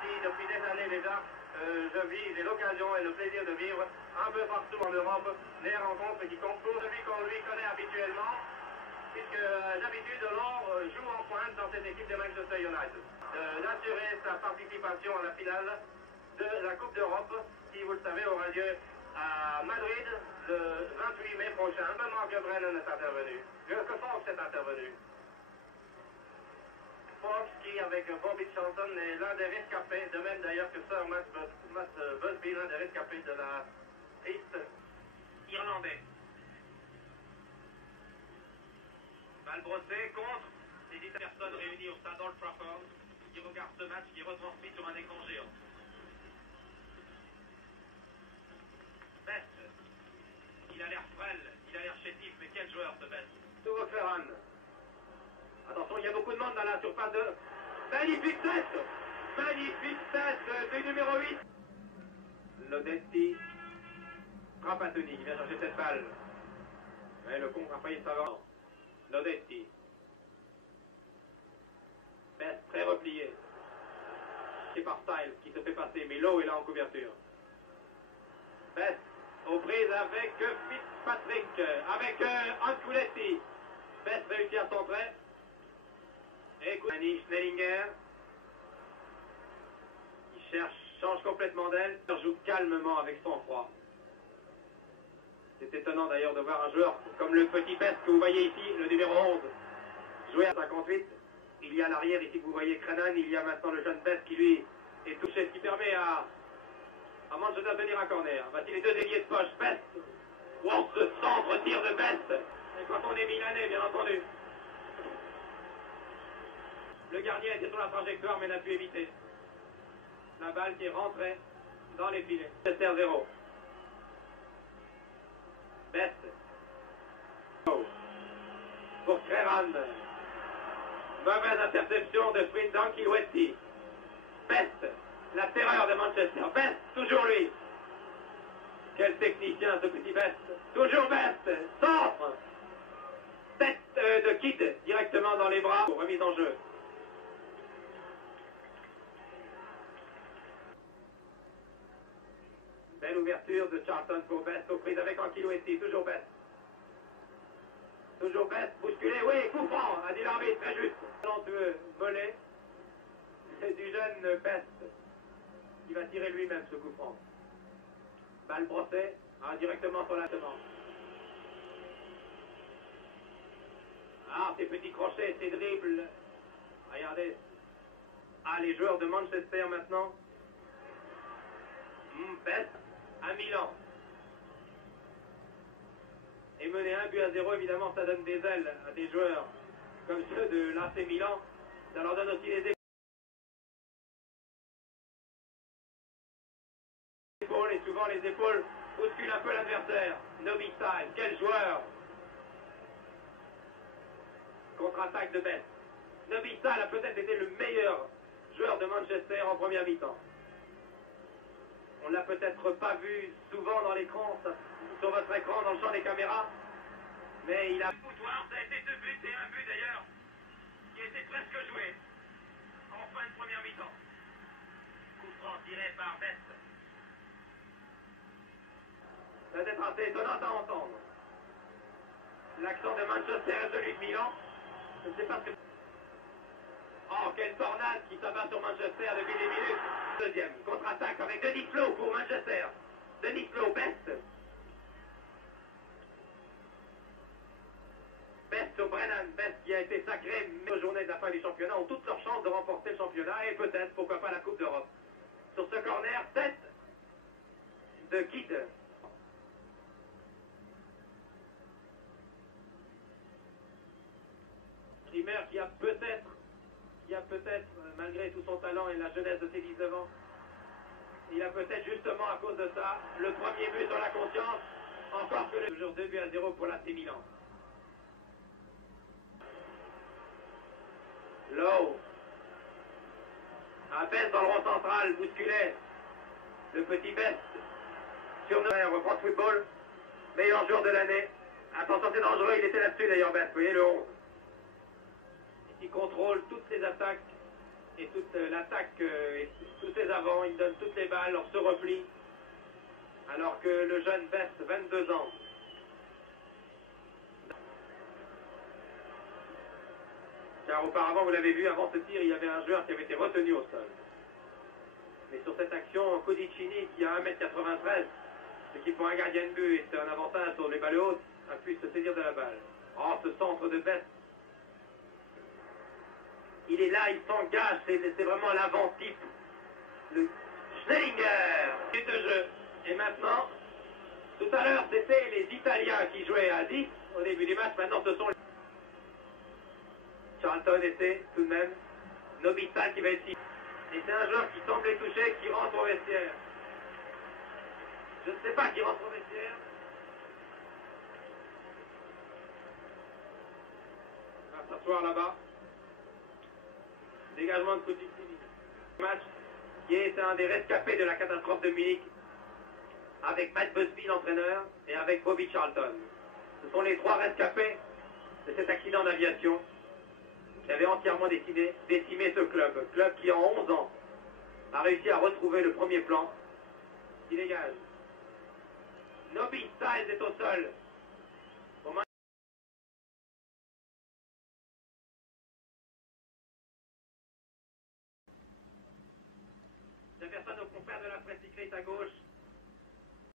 si depuis des années déjà, j'ai l'occasion et le plaisir de vivre un peu partout en Europe les rencontres qui concourent celui qu'on lui connaît habituellement, puisque d'habitude Laure joue en pointe dans cette équipe de Manchester United, d'assurer sa participation à la finale de la Coupe d'Europe qui, vous le savez, aura lieu à Madrid le 28 mai prochain. Seulement que Brennan est intervenu, que Fox est intervenu. Fox qui, avec Bobby Charlton, est l'un des rescapés, de même d'ailleurs que Sir Matt Busby, l'un des rescapés de la piste irlandais. Balle brossée contre les 10 personnes réunies au stade Old Trafford qui regardent ce match qui est retransmis sur un écran géant. Best, il a l'air frêle, il a l'air chétif, mais quel joueur ce Best. Nouveau Cleran. Attention, il y a beaucoup de monde dans la surface de... Magnifique tête! Magnifique tête du numéro 8. Lodetti. Trapattoni, il vient chercher cette balle. Mais le con a failli s'avancer. Lodetti. Best très replié. C'est par Styles qui se fait passer, mais Lowe est là en couverture. Best aux prises avec Fitzpatrick, avec Anculetti. Best réussit à centrer. Écoute, Annie Schnellinger. Il change complètement d'aile. Il joue calmement avec sang-froid. C'est étonnant d'ailleurs de voir un joueur comme le petit Best que vous voyez ici, le numéro 11, jouer à 58. Il y a l'arrière ici que vous voyez Crennan, il y a maintenant le jeune Best qui lui est touché, ce qui permet à Manchester de venir à corner. Voici les deux ailiers de poche, Best. Wow, ce centre tir de Best. Et quand on est milanais, bien entendu. Le gardien était sur la trajectoire mais n'a pu éviter. La balle qui est rentrée dans les filets. Manchester 0. Best. Pour Crennan. Mauvaise interception de Sprint d'Ankilouetti. Best. La terreur de Manchester. Best, toujours lui. Quel technicien ce petit Best. Toujours Best. Centre. Tête de Kidd directement dans les bras. Remise en jeu. Belle ouverture de Charlton pour Best aux prises avec Ankilouetti. Toujours Best. Toujours Best. Bousculé. Oui, coup franc. A dit l'arbitre. Très juste. Talentueux. Mollet. Du jeune Best. Il va tirer lui-même ce coup franc. Balle brossée, directement sur la semence. Ah, ces petits crochets, ces dribbles. Regardez. Ah, les joueurs de Manchester maintenant. Best à Milan. Et mener 1-0, évidemment, ça donne des ailes à des joueurs comme ceux de l'AC Milan. Ça leur donne aussi les épaules, et souvent les épaules bousculent un peu l'adversaire. Nobby Styles, quel joueur! Contre-attaque de Best. Nobby Styles a peut-être été le meilleur joueur de Manchester en première mi-temps. On ne l'a peut-être pas vu souvent dans l'écran, sur votre écran, dans le champ des caméras, mais il a... Foutoir, ça a été 2 buts et 1 but d'ailleurs, qui était presque joué en fin de première mi-temps. Coup franc tiré par Best. Ça doit être assez étonnant à entendre. L'accent de Manchester est celui de Milan. Je ne sais pas ce que... Oh, quelle tornade qui s'abat sur Manchester depuis des minutes. Deuxième, contre-attaque avec Denis Flo pour Manchester. Denis Flo, Best. Best au Brennan. Best qui a été sacré aux journées de la fin du championnat ont toutes leurs chances de remporter le championnat et peut-être, pourquoi pas, la Coupe d'Europe. Sur ce corner, tête de Kidd. Trimmer qui a peut-être, malgré tout son talent et la jeunesse de ses 19 ans, il a peut-être justement à cause de ça, le premier but dans la conscience, encore que toujours 2-0 pour l'AC Milan. Lowe. À Best dans le rond central, bousculé. Le petit Best. Surnommé, on reprend football. Meilleur joueur de l'année. Attention, c'est dangereux, il était là-dessus d'ailleurs, Best. Vous voyez le 11. Il contrôle toutes ses attaques et toute l'attaque l'avant, il donne toutes les balles, on se replie, alors que le jeune Best, 22 ans. Car auparavant, vous l'avez vu, avant ce tir, il y avait un joueur qui avait été retenu au sol. Mais sur cette action, Codicini, qui a 1m93, ce qui pour un gardien de but est un avantage sur les balles hautes, a pu se saisir de la balle. Oh, ce centre de Best. Il est là, il s'engage, c'est vraiment l'avant-type. Le Schnellinger, but de jeu. Et maintenant, tout à l'heure, c'était les Italiens qui jouaient à 10 au début du match. Maintenant, ce sont les... Charlton était tout de même Nobita qui va être ici. Et c'est un joueur qui semblait touché, qui rentre au vestiaire. Je ne sais pas qui rentre au vestiaire. Il va s'asseoir là-bas. Dégagement de Codicini. Match qui est un des rescapés de la catastrophe de Munich, avec Matt Busby l'entraîneur et avec Bobby Charlton. Ce sont les trois rescapés de cet accident d'aviation qui avait entièrement décimé ce club. Club qui en 11 ans a réussi à retrouver le premier plan. Il dégage. Nobby Stiles est au sol. J'aperçois nos confrères de la presse écrite à gauche.